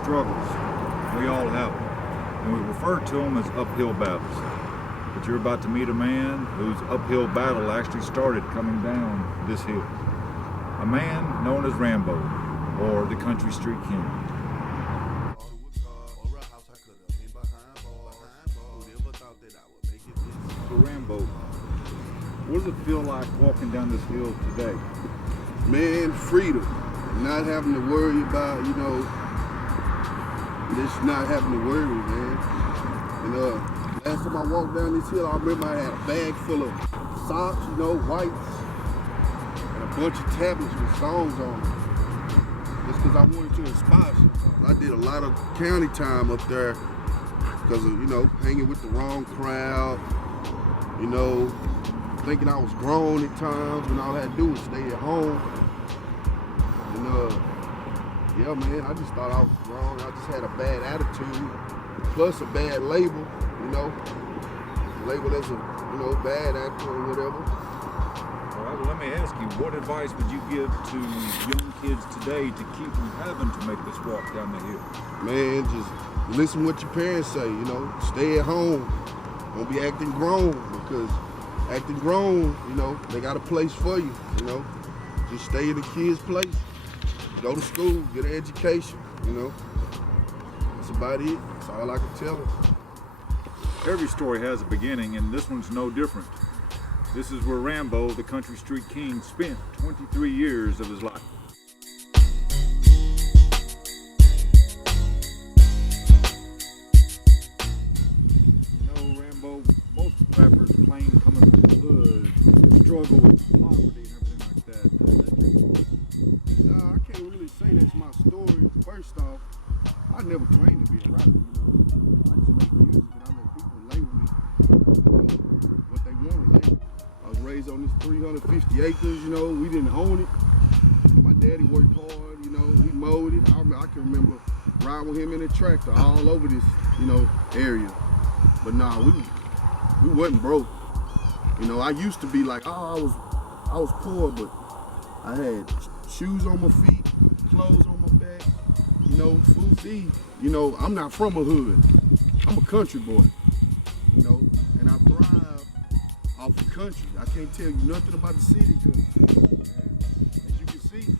struggles. We all have them, and we refer to them as uphill battles. But you're about to meet a man whose uphill battle actually started coming down this hill. A man known as Ranbo, or the Country Street King. So Ranbo, what does it feel like walking down this hill today? Man, freedom. Not having to worry about, just not having to worry, man. And last time I walked down this hill, I remember I had a bag full of socks, whites, and a bunch of tablets with songs on them. Just because I wanted to inspire some. I did a lot of county time up there because of, hanging with the wrong crowd, thinking I was grown at times when all I had to do was stay at home. And yeah, man, I just thought I was grown. I just had a bad attitude, plus a bad label, labeled as a, bad actor or whatever. All right, well, let me ask you, what advice would you give to young kids today to keep from having to make this walk down the hill? Man, just listen what your parents say, stay at home. Don't be acting grown, because acting grown, they got a place for you, Just stay in the kids' place. Go to school, get an education, That's about it. That's all I can tell them. Every story has a beginning, and this one's no different. This is where Ranbo, the Country Street King, spent 23 years of his life. Ranbo, most rappers claim coming from the hood, struggle with poverty and everything like that. Nah, I can't really say that's my story. First off, I never claimed to be a rapper, I just make music and I let people label me what they want to label. I was raised on this 350 acres, we didn't own it. My daddy worked hard, we mowed it. I can remember riding with him in a tractor all over this, area. But nah, we wasn't broke. I used to be like, I was poor, but I had shoes on my feet, clothes on my back, food to eat. I'm not from a hood. I'm a country boy, and I thrive off the country. I can't tell you nothing about the city because, as you can see,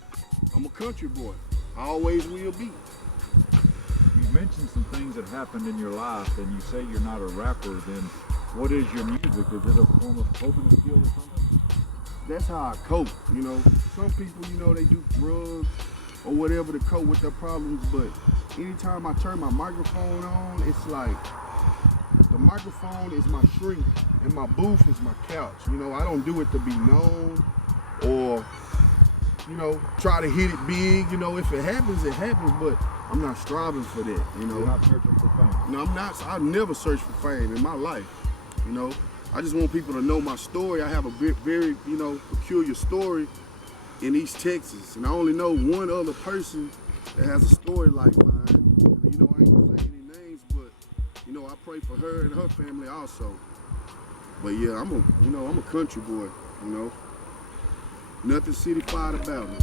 I'm a country boy. I always will be. You mentioned some things that happened in your life, and you say you're not a rapper, then what is your music? Is it a form of coping skill or something? That's how I cope, Some people, they do drugs or whatever to cope with their problems, but anytime I turn my microphone on, it's like the microphone is my shrink and my booth is my couch. I don't do it to be known or, try to hit it big. If it happens, it happens, but I'm not striving for that, You're not searching for fame? No, I'm not. I never searched for fame in my life, I just want people to know my story. I have a very, peculiar story in East Texas, and I only know one other person that has a story like mine. And, I ain't gonna say any names, but I pray for her and her family also. But yeah, I'm a country boy. Nothing city-fied about me.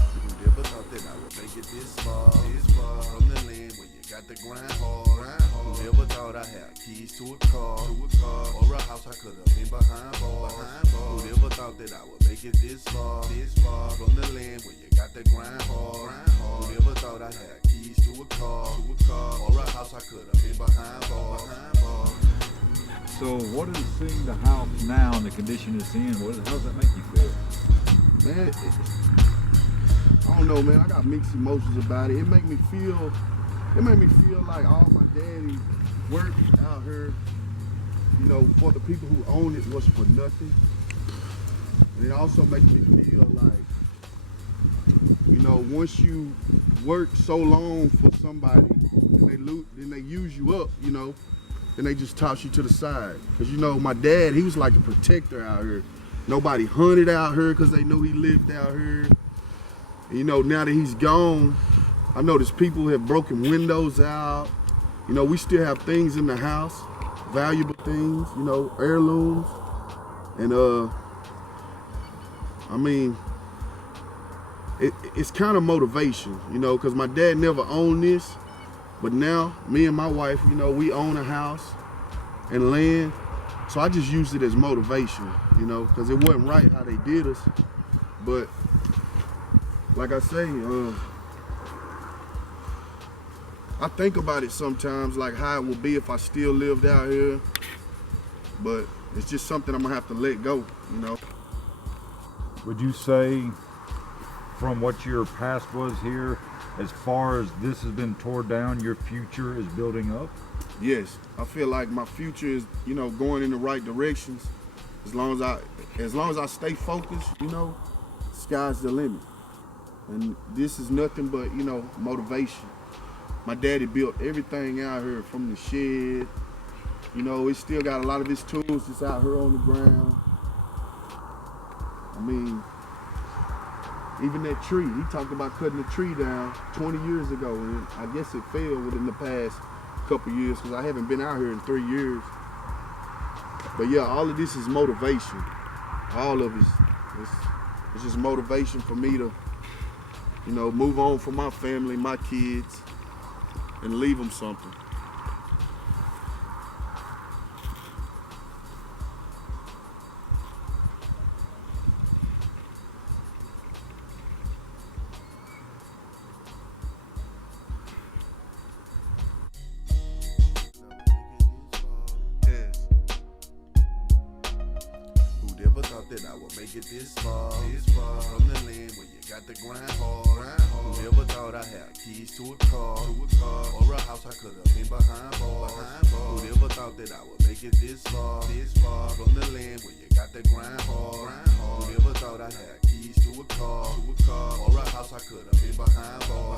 Never thought that I would make it this far from the land where you got to grind hard. Who never thought I had keys to a car or a house I could have been behind bars. Who never thought that I would make it this far from the land where you got to grind hard. Who never thought I had keys to a car or a house I could have been behind bars. So what is seeing the house now and the condition it's in, how does that make you feel? Man, I don't know, man. I got mixed emotions about it. It made me feel like all my daddy work out here, for the people who own it was for nothing. And it also makes me feel like, once you work so long for somebody and they use you up, then they just toss you to the side. Because, my dad, he was like a protector out here. Nobody hunted out here because they knew he lived out here. And, now that he's gone, I noticed people have broken windows out. We still have things in the house, valuable things, heirlooms. And it's kind of motivation, because my dad never owned this. But now, me and my wife, you know, we own a house and land. So I just used it as motivation, you know, because it wasn't right how they did us. But like I say, I think about it sometimes, like how it would be if I still lived out here. But it's just something I'm gonna have to let go, you know. Would you say, from what your past was here, as far as this has been torn down, your future is building up? Yes, I feel like my future is, you know, going in the right directions. As long as I stay focused, you know, sky's the limit. And this is nothing but, you know, motivation. My daddy built everything out here from the shed. You know, he still got a lot of his tools just out here on the ground. I mean, even that tree, he talked about cutting a tree down 20 years ago, and I guess it failed within the past couple years because I haven't been out here in 3 years. But yeah, all of this is motivation. All of it. It's just motivation for me to, you know, move on from my family, my kids, and leave them something. Never thought that I would make it this far. From the land where you got to grind hard. Who never thought I had keys to a car or a house I could have been behind bars. Who never thought that I would make it this far. From the land where you got to grind hard. Who never thought I had keys to a car or a house I could have been behind bars.